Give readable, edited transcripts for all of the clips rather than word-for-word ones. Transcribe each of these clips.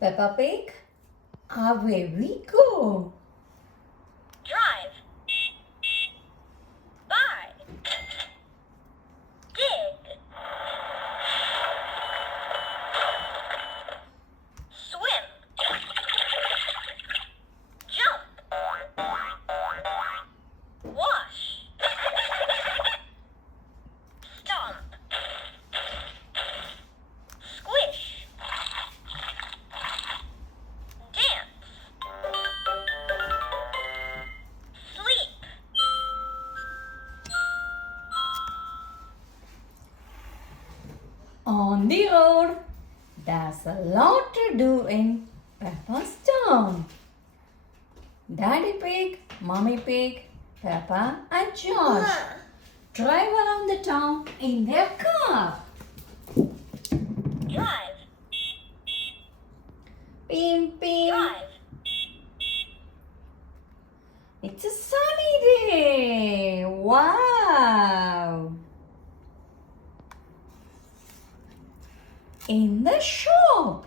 Peppa Pig, away we go. Drive. Buy. Dig. Swim. Jump. Wash. Stomp. Squish. Dance. Sleep. On the road, there's a lot to do in Peppa's town. Daddy Pig, Mommy Pig, Peppa and George drive around the town in their car. Drive. Beam, beam. Drive. It's a sunny day. Wow. In the shop,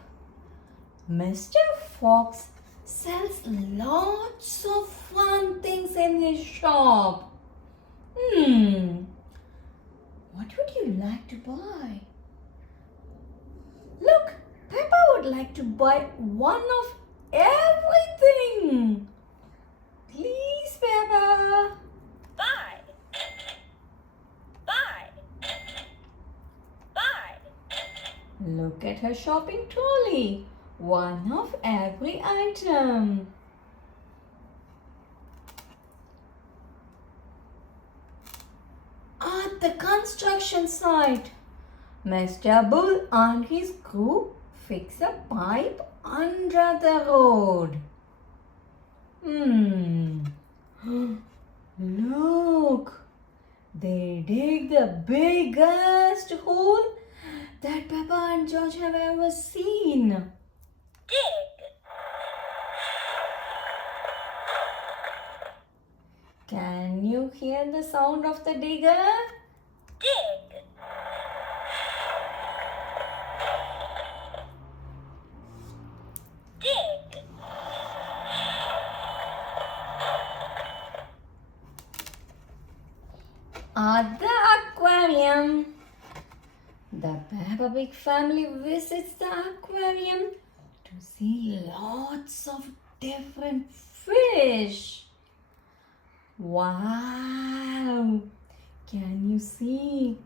Mr. Fox sells lots of fun things in his shop. What would you like to buy? Look, Peppa would like to buy one of everything. Please, Peppa. Buy. Buy. Buy. Look at her shopping trolley. One of every item. At the construction site, Mr. Bull and his crew fix a pipe under the road. Look, they dig the biggest hole that Peppa and George have ever seen. Dig. Can you hear the sound of the digger? Dig. Dig. At the aquarium, the Peppa Pig family visits the aquarium to see lots of different fish. Wow! Can you see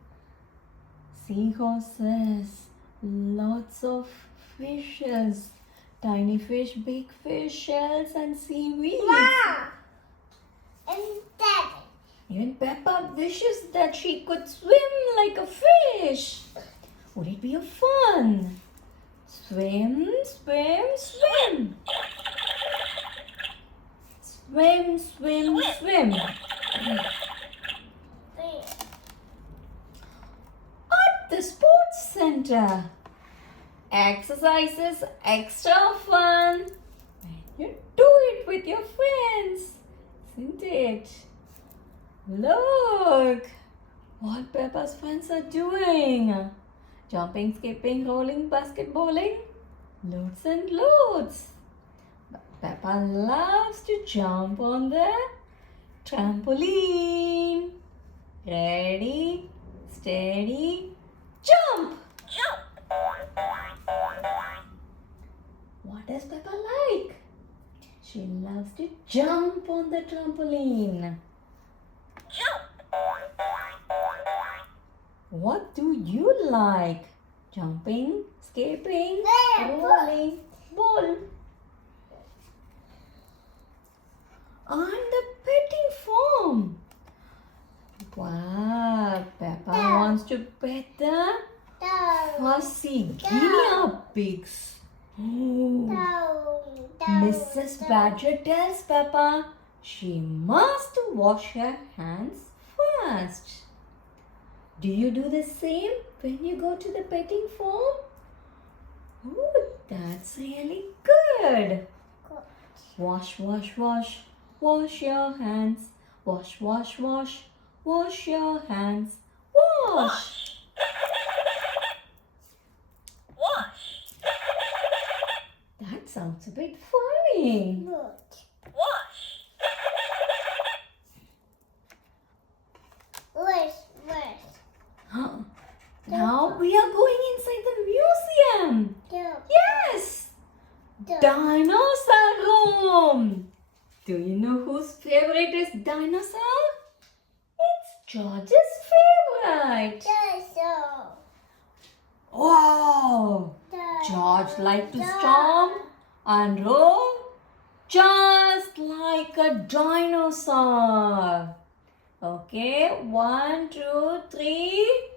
seahorses? Lots of fishes. Tiny fish, big fish, shells and seaweed. And that. Even Peppa wishes that she could swim like a fish. Would it be a fun? Swim, swim, swim. Swim, swim, swim. At the sports center, exercise is extra fun when you do it with your friends, isn't it? Look what Peppa's friends are doing. Jumping, skipping, rolling, basketballing, loads and loads. But Peppa loves to jump on the trampoline. Ready, steady, jump! Jump. What does Peppa like? She loves to jump on the trampoline. Jump. What do you like? Jumping, skipping, rolling, ball. And the petting farm. Wow, Peppa wants to pet the fussy guinea pigs. Oh. Mrs. Badger tells Peppa she must wash her hands first. Do you do the same when you go to the petting farm? Oh, that's really good. Wash, wash, wash. Wash your hands. Wash, wash, wash. Wash your hands. Wash. Wash. sounds a bit funny. Wash. Huh. Now we are going inside the museum. Yes! Dinosaur room. Do you know whose favorite is dinosaur? It's George's favorite. Wow! George liked to stomp and roll just like a dinosaur. Okay, 1, 2, 3.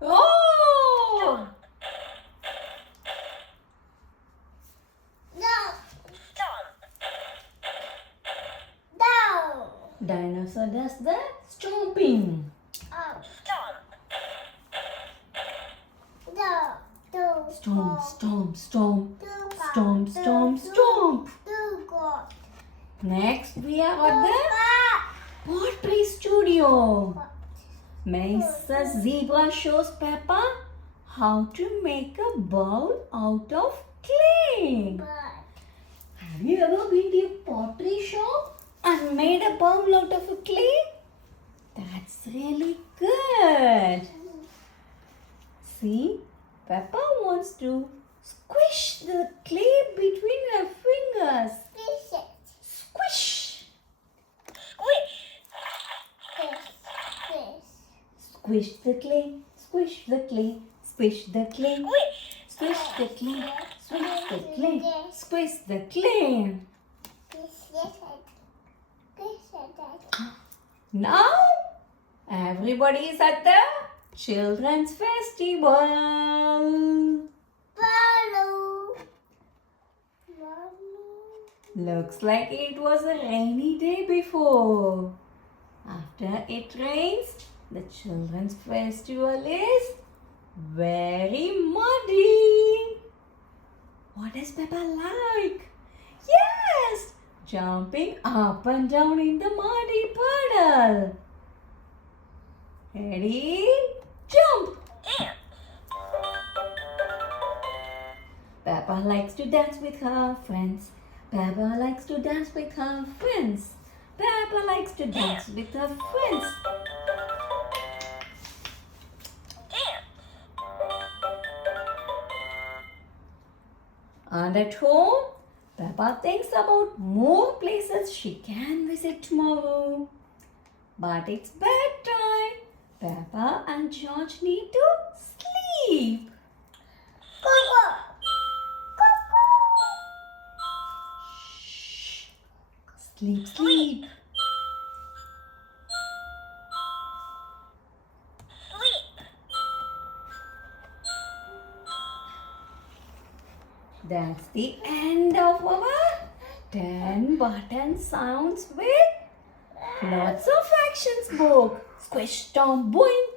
Roll! Dinosaur does the stomping. Stomp, stomp, stomp. Stomp, stomp, stomp. Next, we are at the pottery studio. Mrs. Zebra shows Peppa how to make a bowl out of clay. Have you ever been to a pottery shop and made a bowl out of a clay? That's really good. See, Peppa wants to squish the clay between her fingers. Squish. Squish the clay, squish the clay, squish the clay, squish the clay, squish the clay, squish the clay. Now everybody is at the children's festival. Looks like it was a rainy day before. After it rains, the children's festival is very muddy. What does Peppa like? Yes! Jumping up and down in the muddy puddle. Ready? Jump! Peppa likes to dance with her friends. Peppa likes to dance with her friends. Peppa likes to dance with her friends. And at home, Peppa thinks about more places she can visit tomorrow. But it's bedtime. Peppa and George need to sleep. Shh. Sleep, sleep. That's the end of our 10 button sounds with lots of actions book. Squish, stomp, boing.